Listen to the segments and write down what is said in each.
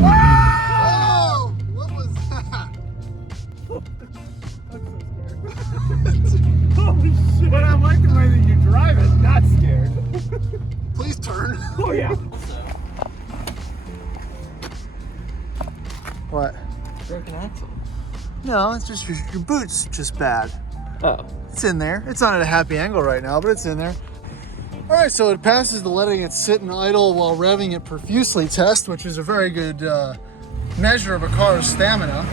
Oh, what was that? Holy shit. But I like the way that you drive it, not scared. Please turn. Oh yeah. What? Broken axle. No, it's just your boot's just bad. Oh. It's in there. It's not at a happy angle right now, but it's in there. All right, so it passes the letting it sit and idle while revving it profusely test, which is a very good measure of a car's stamina.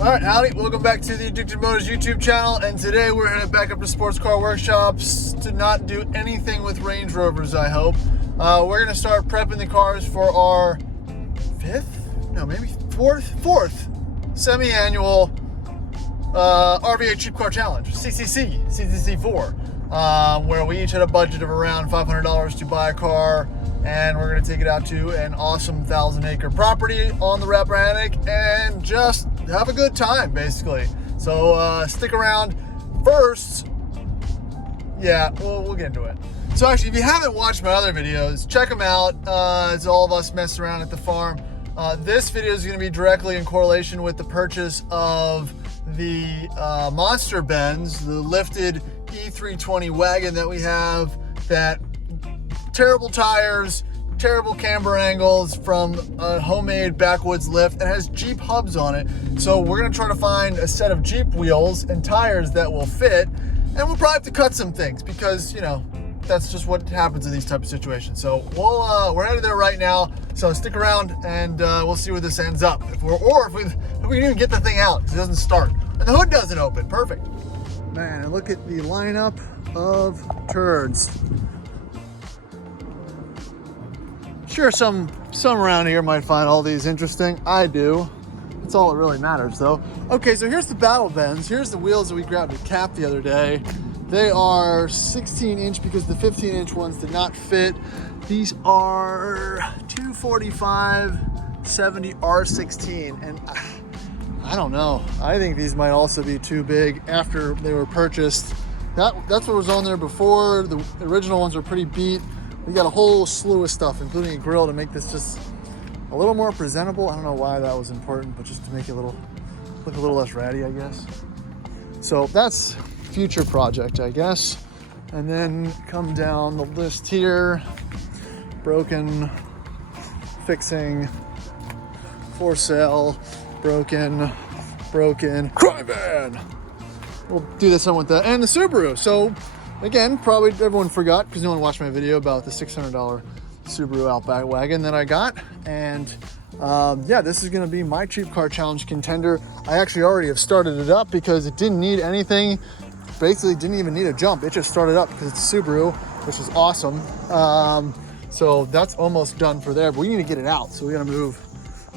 All right, howdy, welcome back to the Addicted Motors YouTube channel, and today we're headed back up to Sports Car Workshops to not do anything with Range Rovers, I hope. We're gonna start prepping the cars for our fourth semi-annual RVA Cheap Car Challenge, CCC4, where we each had a budget of around $500 to buy a car, and we're gonna take it out to an awesome 1,000-acre property on the Rappahannock and just have a good time, basically. So stick around. First, yeah, we'll get into it. So actually, if you haven't watched my other videos, check them out. It's all of us messing around at the farm. This video is going to be directly in correlation with the purchase of the monster Benz, the lifted E320 wagon that we have, that terrible tires, terrible camber angles from a homemade backwoods lift, and has Jeep hubs on it. So we're gonna try to find a set of Jeep wheels and tires that will fit, and we'll probably have to cut some things because, you know, that's just what happens in these type of situations. So we're headed there right now. So stick around and we'll see where this ends up. If we can even get the thing out, because it doesn't start and the hood doesn't open. Perfect. Man, and look at the lineup of turds. Sure, some around here might find all these interesting. I do. That's all that really matters, though. Okay, so here's the Battle Benz. Here's the wheels that we grabbed at CAP the other day. They are 16-inch because the 15-inch ones did not fit. These are 245/70 R16, and I don't know. I think these might also be too big after they were purchased. That's what was on there before. The original ones were pretty beat. We got a whole slew of stuff, including a grill, to make this just a little more presentable. I don't know why that was important, but just to make it look a little less ratty, I guess. So that's future project, I guess. And then come down the list here: broken, fixing, for sale, broken, crime van. We'll do this one with that, and the Subaru. So again, probably everyone forgot because no one watched my video about the $600 Subaru Outback wagon that I got. And yeah, this is gonna be my Cheap Car Challenge contender. I actually already have started it up because it didn't need anything. Basically didn't even need a jump. It just started up because it's a Subaru, which is awesome. So that's almost done for there, but we need to get it out. So we gotta move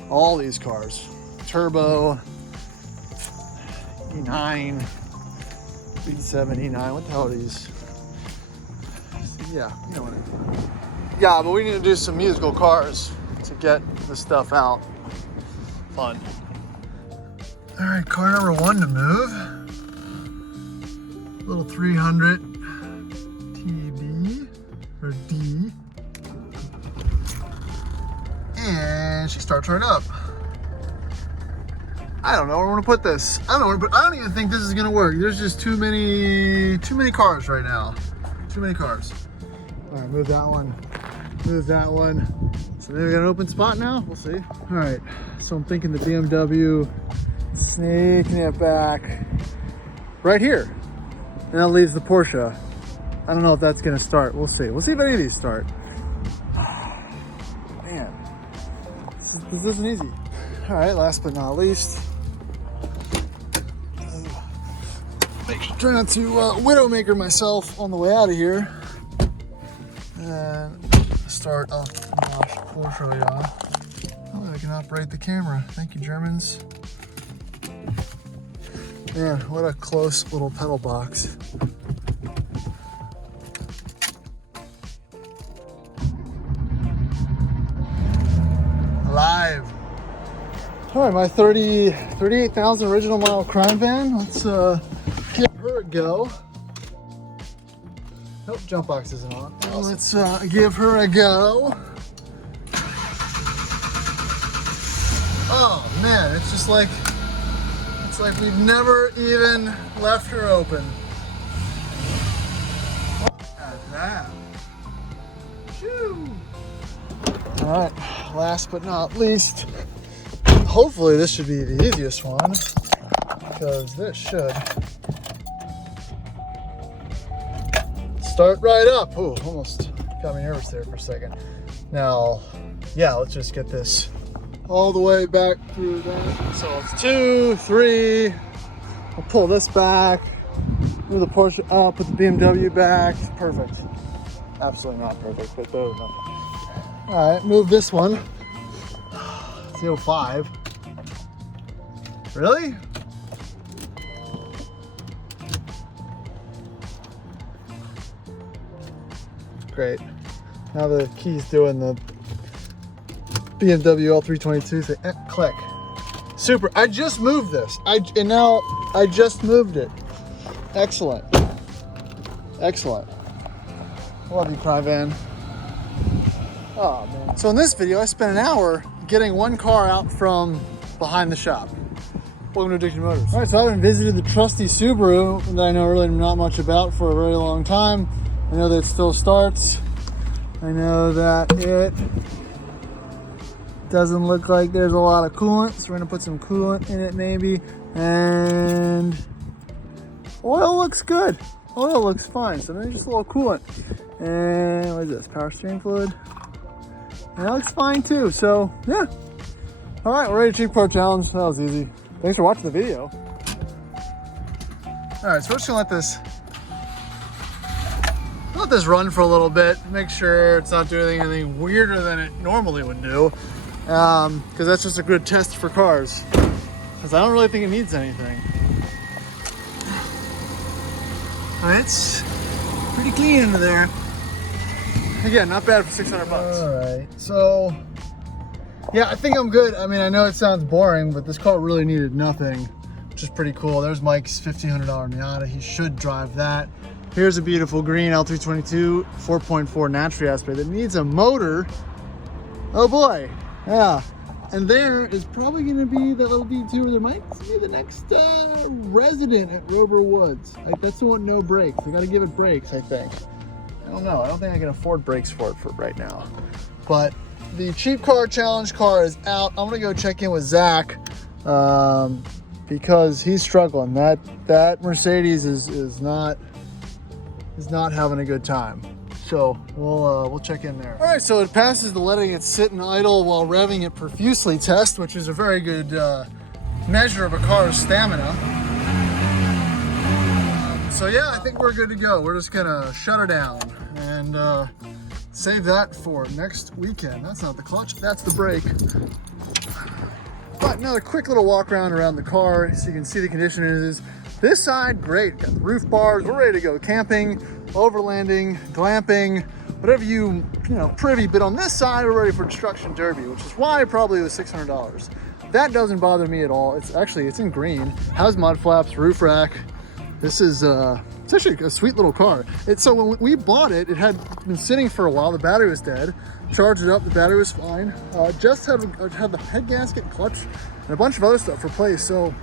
all these cars. Turbo, E9, B7, E9, what the hell are these? Yeah, you know what I mean. Yeah, but we need to do some musical cars to get the stuff out. Fun. All right, car number one to move. Little 300 TB, or D. And she starts right up. I don't know where I'm gonna put this. I don't know, but I don't even think this is gonna work. There's just too many cars right now. Too many cars. All right, move that one. Move that one. So maybe we got an open spot now? We'll see. All right, so I'm thinking the BMW, snaking it back right here. And that leaves the Porsche. I don't know if that's gonna start. We'll see. We'll see if any of these start. Man, this isn't easy. All right, last but not least, try not to widowmaker myself on the way out of here. And start off the Porsche, yeah. Oh, I can operate the camera. Thank you, Germans. Man, what a close little pedal box. Live. All right, my 38,000 original model crime van. Let's give her a go. Nope, jump box isn't on. Let's give her a go. Oh man, it's just like, it's like we've never even left her open. Look at that. Shoo. All right, last but not least, hopefully this should be the easiest one, because this should start right up. Ooh, almost got me nervous there for a second. Now, yeah, let's just get this all the way back through that. So it's 2, 3. I'll pull this back, move the Porsche up, put the BMW back. Perfect. Absolutely not perfect, but those are nothing. All right, move this one. 05. Really? Great. Now the key's doing the BMW L322 thing. Click. Super. I just moved this. And now I just moved it. Excellent. Excellent. Love you, Pryvan. Oh man. So in this video, I spent an hour getting one car out from behind the shop. Welcome to Addicted Motors. All right, so I haven't visited the trusty Subaru that I know really not much about for a very long time. I know that it still starts. I know that it doesn't look like there's a lot of coolant, so we're gonna put some coolant in it maybe. And oil looks good. Oil looks fine, so maybe just a little coolant. And what is this, power steering fluid? And that looks fine too, so yeah. All right, we're ready to cheap car challenge. That was easy. Thanks for watching the video. All right, so we're just gonna let this run for a little bit, make sure it's not doing anything weirder than it normally would do, because that's just a good test for cars, because I don't really think it needs anything. It's pretty clean under there. Again, not bad for 600 bucks. All right, so yeah, I think I'm good. I mean, I know it sounds boring, but this car really needed nothing, which is pretty cool. There's Mike's $1,500 Miata. He should drive that. Here's a beautiful green L322 4.4 naturally aspirated that needs a motor. Oh boy, yeah. And there is probably gonna be that little detour that might be the next resident at Rover Woods. Like, that's the one, no brakes. I gotta give it brakes, I think. I don't know, I don't think I can afford brakes for it for right now. But the cheap car challenge car is out. I'm gonna go check in with Zach because he's struggling. That Mercedes is not having a good time. So we'll check in there. All right, so it passes the letting it sit and idle while revving it profusely test, which is a very good measure of a car's stamina. So yeah, I think we're good to go. We're just gonna shut her down and save that for next weekend. That's not the clutch, that's the brake. But another quick little walk around the car so you can see the condition it is. This side, great, got the roof bars, we're ready to go camping, overlanding, glamping, whatever you know, privy. But on this side, we're ready for Destruction Derby, which is why probably it was $600. That doesn't bother me at all. It's in green, has mud flaps, roof rack. This is, it's actually a sweet little car. So when we bought it, it had been sitting for a while, the battery was dead, charged it up, the battery was fine. Just had the head gasket and clutch and a bunch of other stuff replaced. So,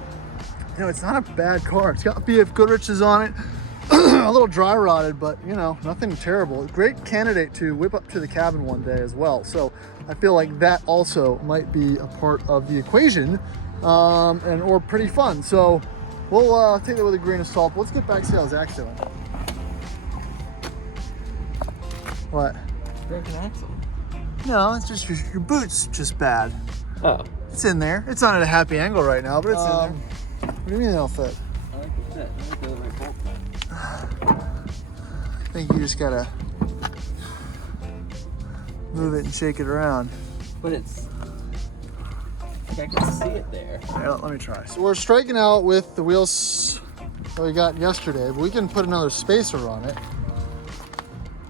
you know, it's not a bad car. It's got BF Goodrich's on it, a little dry rotted, but you know, nothing terrible. Great candidate to whip up to the cabin one day as well. So I feel like that also might be a part of the equation, or pretty fun. So we'll take that with a grain of salt. Let's get back to see how Zach's doing. What? Broken axle. No, it's just your boot's just bad. Oh. It's in there. It's not at a happy angle right now, but it's in there. What do you mean they don't fit? I like the fit. I like the right bolt fit. I think you just gotta move it and shake it around. But it's, I can see it there. Yeah, let me try. So we're striking out with the wheels that we got yesterday, but we can put another spacer on it.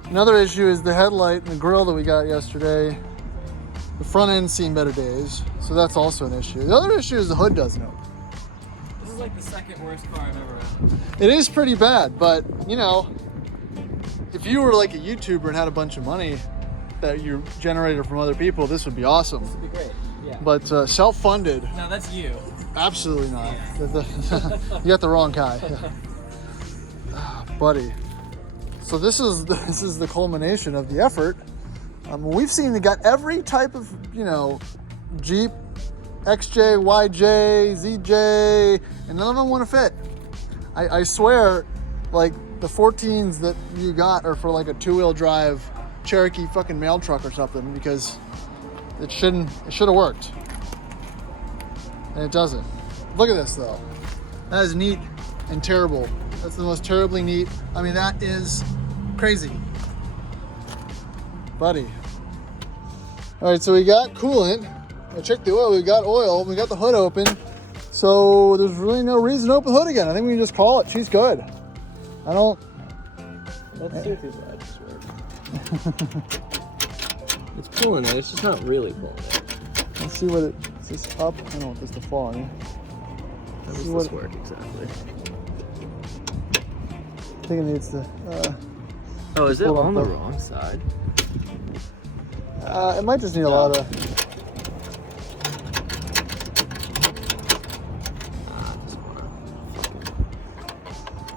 Another issue is the headlight and the grille that we got yesterday. The front end's seen better days, so that's also an issue. The other issue is the hood doesn't open. This is like the second worst car I've ever had. It is pretty bad, but you know, if you were like a YouTuber and had a bunch of money that you generated from other people, this would be awesome. This would be great. Yeah. But self-funded, No, that's you. absolutely not. Yeah. You got the wrong guy. Ah, buddy. So this is the culmination of the effort. We've seen they got every type of, you know, Jeep, XJ, YJ, ZJ, and none of them want to fit. I swear, like the 14s that you got are for like a 2-wheel drive Cherokee fucking mail truck or something, because it should have worked, and it doesn't. Look at this though. That is neat and terrible. That's the most terribly neat. I mean, that is crazy, buddy. All right, so we got coolant. I checked the oil. We got oil. We got the hood open. So there's really no reason to open the hood again. I think we can just call it. She's good. I don't. Let's see if these lights work. It's pulling it. It's just not really pulling it. Let's see what it. Is this up? I don't want this to fall on you. How does this work exactly? I think it needs to. Oh, is it pull on the up. wrong side? It might just need a lot of. Just wanna...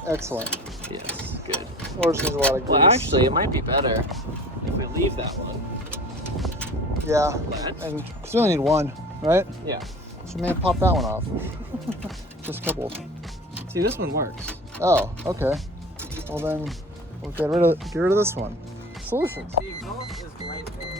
Excellent. Yes, good. Or just needs a lot of grease. Well, actually, it might be better if we leave that one. Yeah. What? And because we only need one, right? Yeah. So maybe pop that one off. Just a couple. See, this one works. Oh, okay. Well then, we'll get rid of this one. Solutions. The exhaust is right there.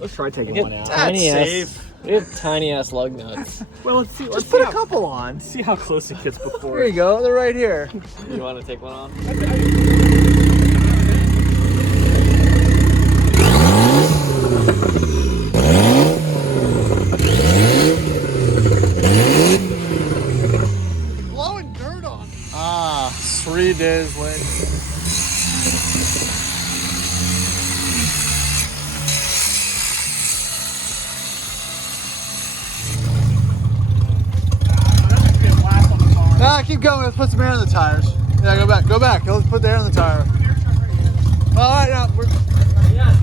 Let's try taking We one out. tiny ass. safe. We have tiny ass lug nuts. Well, let's see. Just put a couple on. See how close it gets before. There you go. They're right here. You want to take one off? Blowing dirt on. Ah, 3 days later. Nah, keep going. Let's put some air in the tires. Yeah, go back. Go back. Let's put the air in the tire. All right, now we're. Yeah.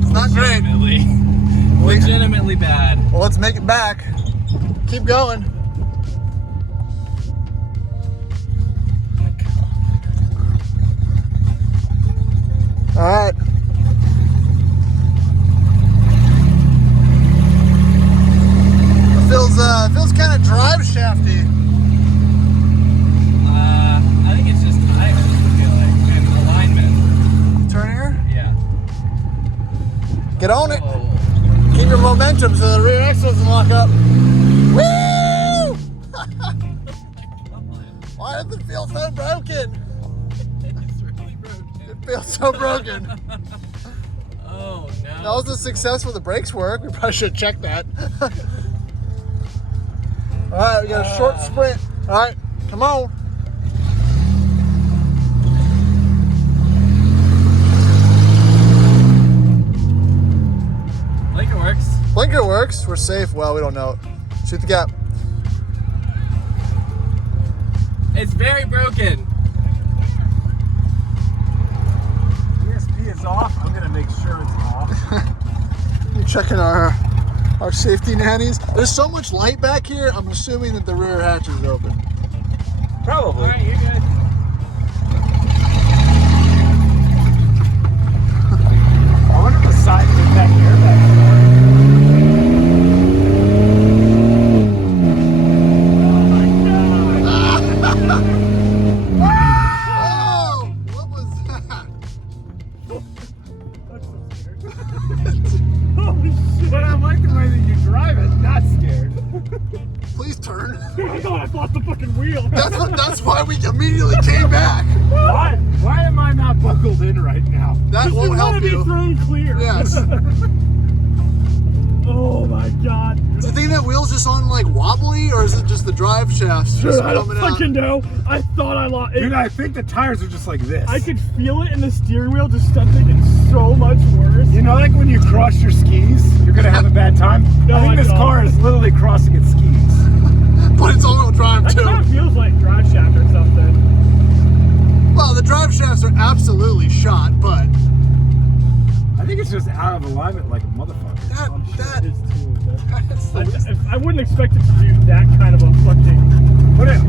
It's not great. Legitimately bad. Well, let's make it back. Keep going. All right. It feels kind of drive shafty. I think it's just tires, I feel like, and alignment. Turn here. Yeah. Get on it. Oh. Keep your momentum so the rear axle doesn't lock up. Woo! Why does it feel so broken? It's really broken. It feels so broken. Oh no. That was a success when the brakes work. We probably should have checked that. All right, we got a short sprint. All right, come on. Blinker works. Blinker works. We're safe. Well, we don't know. Shoot the gap. It's very broken. ESP is off. I'm gonna make sure it's off. You're checking our safety nannies. There's so much light back here. I'm assuming that the rear hatch is open. Probably. All right, you're good. I wonder if the side with that airbag. drive it, not scared. Please turn. Oh my god, I lost the fucking wheel. That's why we immediately came back. Why am I not buckled in right now? That won't help you. Thrown clear. Yes. Oh my god. Is the thing that wheel's just on like wobbly, or is it just the drive shafts just Dude, I don't coming out? fucking know. I thought I lost it. Dude, I think the tires are just like this. I could feel it in the steering wheel just start making so much worse. You know, like when you cross your skis, you're gonna have a bad time? No, I think I this don't. car is literally crossing its skis. But it's all-wheel drive That too. kind of feels like drive shaft or something. Well, the drive shafts are absolutely shot, but I think it's just out of alignment like a motherfucker. that It is too. that's the least. I wouldn't expect it to do that kind of a fucking. Put it